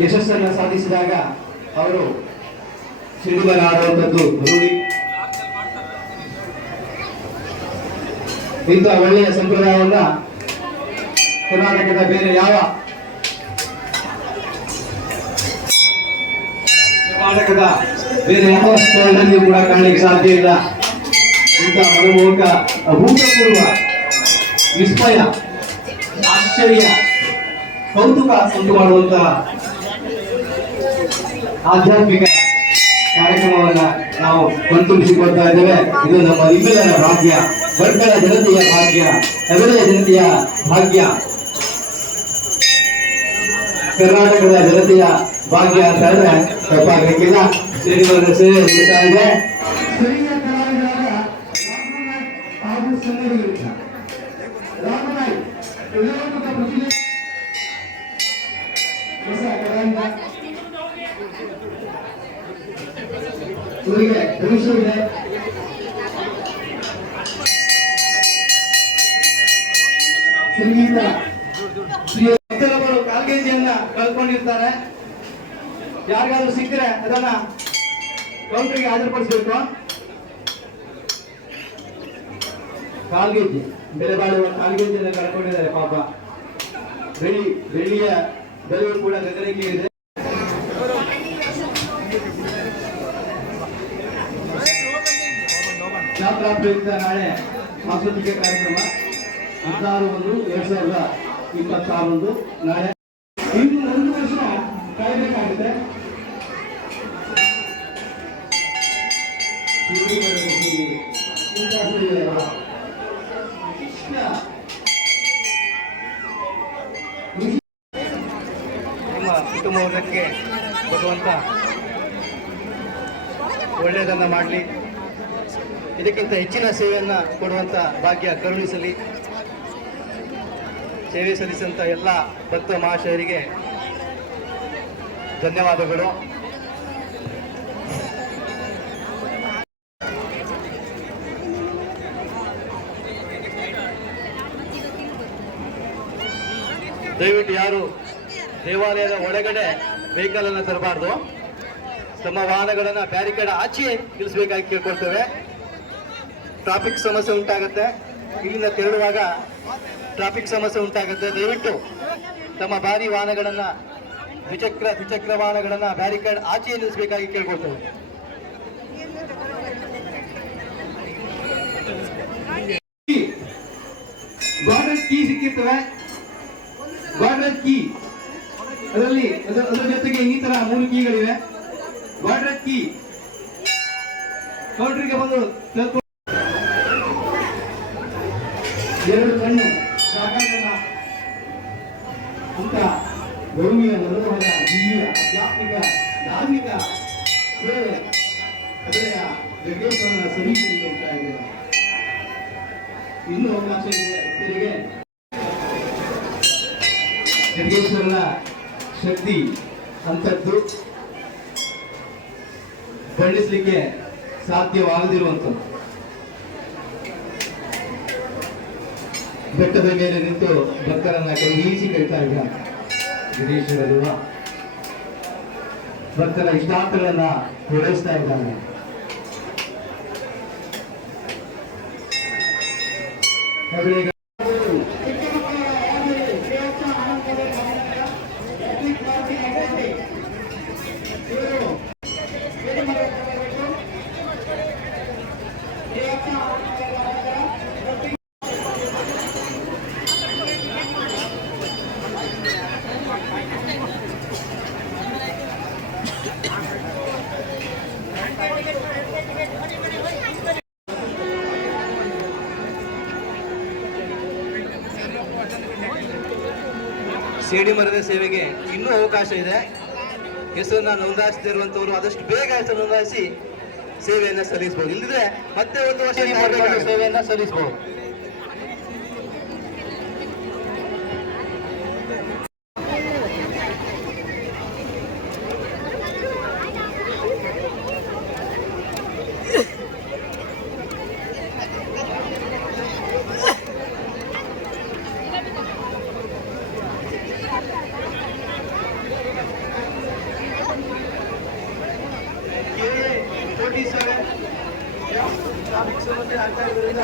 ಯಶಸ್ಸನ್ನು ಸಾಧಿಸಿದಾಗ ಅವರು ಸಿಡಿಮರ ಆಡುವಂಥದ್ದು ರೂಢಿ ಇಂಥ ಒಳ್ಳೆಯ ಸಂಪ್ರದಾಯವನ್ನ ಕರ್ನಾಟಕದ ಬೇರೆ ಯಾವ ಕರ್ನಾಟಕದ ಬೇರೆ ಯಾವ ಸ್ಥಳದಲ್ಲಿ ಕೂಡ ಕಾಣಲಿಕ್ಕೆ ಸಾಧ್ಯ ಇಲ್ಲ. ಇಂಥ ಮನಮೋಹಕ ಅಭೂತಪೂರ್ವ ವಿಸ್ಮಯ ಆಶ್ಚರ್ಯ, ಕೌತುಕ ಉಂಟು ಮಾಡುವಂತಹ ಆಧ್ಯಾತ್ಮಿಕ ಕಾರ್ಯಕ್ರಮವನ್ನ ನಾವು ಕಣ್ತುಂಬಿಸಿಕೊಳ್ತಾ ಇದ್ದೇವೆ. ಇದು ನಮ್ಮ ನಿಮ್ಮೆಲ್ಲರ ಭಾಗ್ಯ ವರ್ಗದ ಜನತೆಯ ಭಾಗ್ಯ ನಗರದ ಜನತೆಯ ಭಾಗ್ಯ. ಕರ್ನಾಟಕದ ಜನತೆಯ ಭಾಗ್ಯ ಅಂತ ಹೇಳಿದ್ರೆ ತಪ್ಪಾಗಲಿಕ್ಕಿಲ್ಲ ಇದೆ. ಹಾಗೂ ಸಂಗಡಿಗರಿಂದ ರಾಮನಾಯ್ಕ್ ಪ್ರಜಾಪ್ರಭುತ್ವ ಪ್ರತಿನಿಧಿ ಹೊಸ ಕಲಾವಿದ ಇವರಿಗೆ ಕಳ್ಕೊಂಡಿರ್ತಾರೆ ಯಾರಿಗಾದ್ರೂ ಸಿಕ್ಕರೆ ಅದನ್ನ ಕೌಂಟ್ರಿಗೆ ಹಾಜರುಪಡಿಸಬೇಕು. ಕಾಲ್ಗೆಜ್ಜೆ, ಬೆಲೆ ಬಾಳುವ ಕಾಲ್ಗೆಜ್ಜೆಯನ್ನು ಕಳ್ಕೊಂಡಿದ್ದಾರೆ ಪಾಪ. ಬೆಳ್ಳಿ, ಬೆಳ್ಳಿಯ ಬೆಲೆಯೂ ಕೂಡ ಗಗನಕ್ಕೆ ಇದೆ. ಜಾತ್ರಾ ನಾಳೆ ಸಾಂಸ್ಕೃತಿಕ ಕಾರ್ಯಕ್ರಮ, ಹದಿನಾರು ಒಂದು, ಎರಡ್ ಸಾವಿರದ ಇಪ್ಪತ್ತಾರೊಂದು ನಾಳೆ. ಇನ್ನು ಒಂದು ವರ್ಷ ಕಾಯಬೇಕಾಗುತ್ತೆ. ನಿಮ್ಮ ಕುಟುಂಬವರ್ಗಕ್ಕೆ ಭಗವಂತ ಒಳ್ಳೆಯದನ್ನು ಮಾಡಲಿ. ಇದಕ್ಕಿಂತ ಹೆಚ್ಚಿನ ಸೇವೆಯನ್ನು ಕೊಡುವಂಥ ಭಾಗ್ಯ ಕರುಣಿಸಲಿ. ಸೇವೆ ಸಲ್ಲಿಸಿದಂಥ ಎಲ್ಲ ಭಕ್ತ ಮಹಾಶಯರಿಗೆ ಧನ್ಯವಾದಗಳು. ದಯವಿಟ್ಟು ಯಾರು ದೇವಾಲಯದ ಒಳಗಡೆ ವೆಹಿಕಲ್ ಅನ್ನ ತರಬಾರ್ದು. ತಮ್ಮ ವಾಹನಗಳನ್ನು ಬ್ಯಾರಿಕೇಡ್ ಆಚೆ ನಿಲ್ಲಿಸಬೇಕಾಗಿ ಕೇಳ್ಕೊಳ್ತೇವೆ. ಟ್ರಾಫಿಕ್ ಸಮಸ್ಯೆ ಉಂಟಾಗುತ್ತೆ. ಇಲ್ಲಿಂದ ತೆರಳುವಾಗ ಟ್ರಾಫಿಕ್ ಸಮಸ್ಯೆ ಉಂಟಾಗುತ್ತೆ. ದಯವಿಟ್ಟು ತಮ್ಮ ಭಾರಿ ವಾಹನಗಳನ್ನು, ದ್ವಿಚಕ್ರ ದ್ವಿಚಕ್ರ ವಾಹನಗಳನ್ನು ಬ್ಯಾರಿಕೇಡ್ ಆಚೆ ನಿಲ್ಲಿಸಬೇಕಾಗಿ ಕೇಳ್ಕೊಳ್ತೇವೆ. Garden key ಸಿಕ್ಕಿರ್ತವೆ. ಮೂರು ಕೀಗಳಿವೆ. ಗಾರ್ಡನ್ ಕೀ ಕೌಂಟ್ರಿಗೆ ಬಂದು ಎರಡು ಕಣ್ಣು. ಸಾಕಾಗಲ್ಲ. ಅಂತ ಭೂಮಿಯ ಮನೋಹರ ದಿವ್ಯ ಆಧ್ಯಾತ್ಮಿಕ, ಧಾರ್ಮಿಕ ಅದರ ಜಗೇಶ್ವರನ ಸಮೀಕ್ಷೆಗೆ ಇದೆ ಇನ್ನೂ ಅವಕಾಶ ಇದೆ. ಭಕ್ತರಿಗೆ. ಜಗೇಶ್ವರನ ಶಕ್ತಿ. ಅಂತದ್ದು ಬಣ್ಣಿಸ್ಲಿಕ್ಕೆ ಸಾಧ್ಯವಾಗದಿರುವಂಥದ್ದು. ಬೆಟ್ಟದ ಮೇಲೆ ನಿಂತು ಭಕ್ತರನ್ನ ಕೈ ಬೀಸಿ ಕೇಳ್ತಾ ಇದ್ದ ಗಿರೀಶ್ವರರು ಭಕ್ತರ ಇಷ್ಟಾರ್ಥಗಳನ್ನ ಪೂರೈಸ್ತಾ ಇದ್ದಾನೆ. ಸಿಡಿ ಮರದ ಸೇವೆಗೆ ಇನ್ನೂ ಅವಕಾಶ ಇದೆ. ಹೆಸರನ್ನ ನೋಂದಾಯಿಸದಿರುವಂತವರು ಆದಷ್ಟು ಬೇಗ ಹೆಸರು ನೋಂದಾಯಿಸಿ ಸೇವೆಯನ್ನ ಸಲ್ಲಿಸಬಹುದು. ಇಲ್ಲದಿದ್ರೆ ಮತ್ತೆ ಒಂದು ವರ್ಷ ಸೇವೆಯನ್ನ ಸಲ್ಲಿಸಬಹುದು. ಟ್ರಾಫಿಕ್ ಸಮಸ್ಯೆ ಆಗ್ತಾ ಇರೋದ್ರಿಂದ